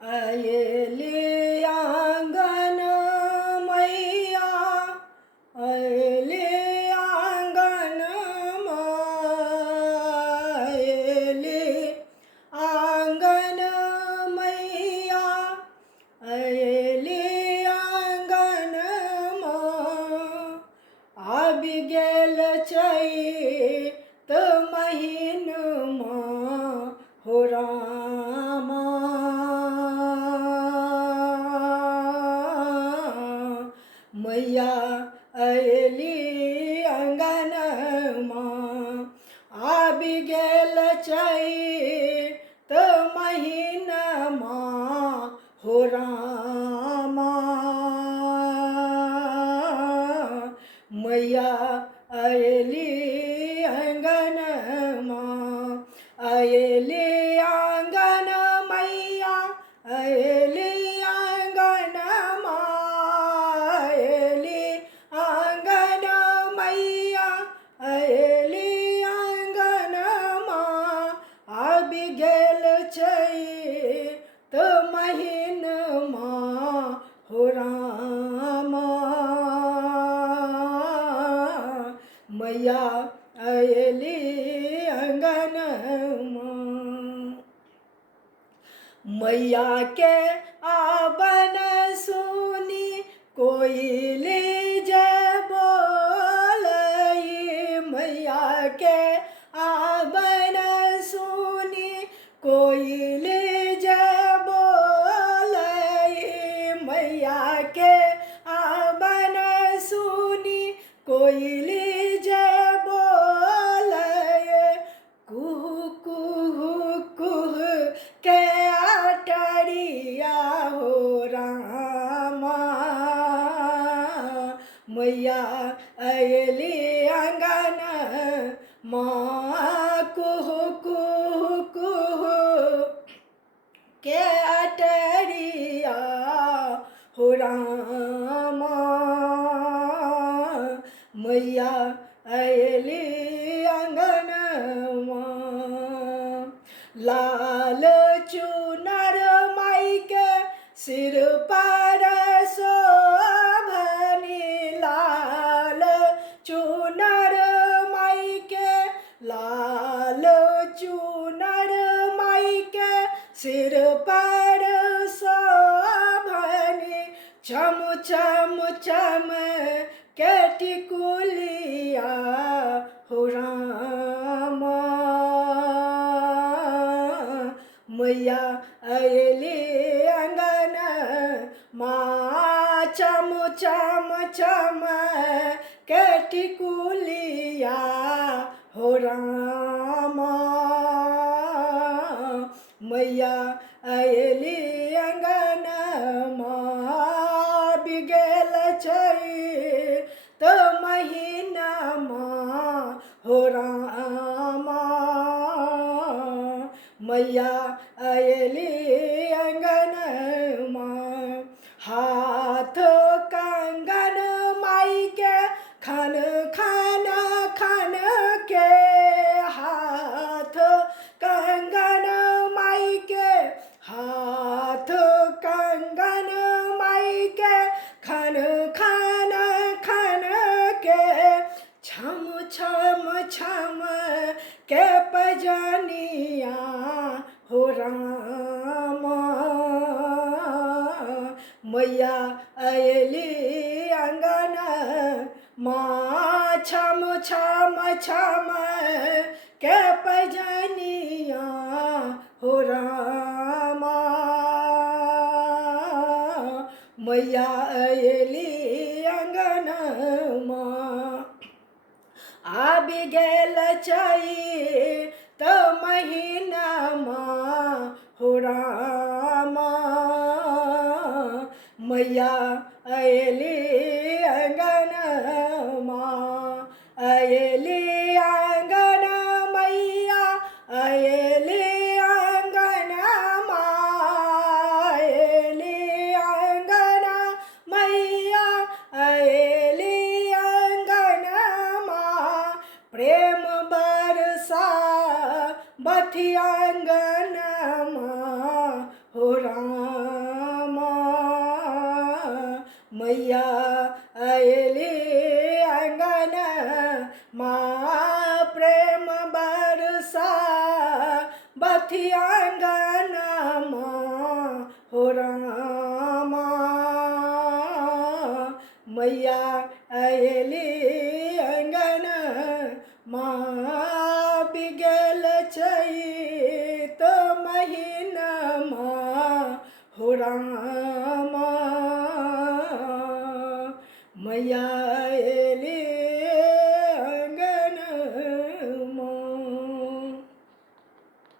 अयली आंगन मैया अयली आंगन अयली आंगन मैया अयली आंगन आबि गेल चैत महीनमा हो रामा मैया अयली अंगनमा आबि गेल चैत महीनमा हो रामा मैया अयली अंगनमा अयली आंगन मैया अयली आंगनमा अयली आंगन मैया अयली आंगनमा आबि गेल चैत महीनमा हो रामा मैया अयली अंगनमा मैया के आवन सुनी कोयली जय बोलई मैया के आवन सुनी कोयली जय बोलई मैया के आवन सुनी कोयली जय बोलई कुहू कुहू कुह के अटरिया हो रामा मैया अयली अंगन माँ कुहू कुहू कुह के अटरिया हो रामा मैया अयली अंगनमा लाल चुनर माई के सिर पर शोभनी लाल चुनर माई के लाल चुनर माई के सिर पर शोभनी चम चम चम के टिकुलिया हो रामा मैया अयली अंगन माँ चम चम चम के टिकुलिया हो रामा मैया अयली अंगन आबि गेल चैत महीनमा हो रामा मैया अयली अंगनमा हाथ कंगन माई के खन खन खन के हाथ कंगन माई के हाथ कंगन माई के खन खन खन के छम छम छम के पजनिया हो रामा मैया अयली अंगन माँ छम छम छम के पजनिया हो रामा मैया अयली अंगनमा आबि गेल चैत महीनमा हो रामा मैया अयली अंगनमा अयली आंगन मैया अयली अंगनमा अयली अंगन मैया अयली अंगनमा प्रेम बरसा बथी अंगनमा हो राम। हाथी आँगनमा हो रामा मैया आएली आँगनमा बिगल चैत महिनामा हो रामा मैया आएली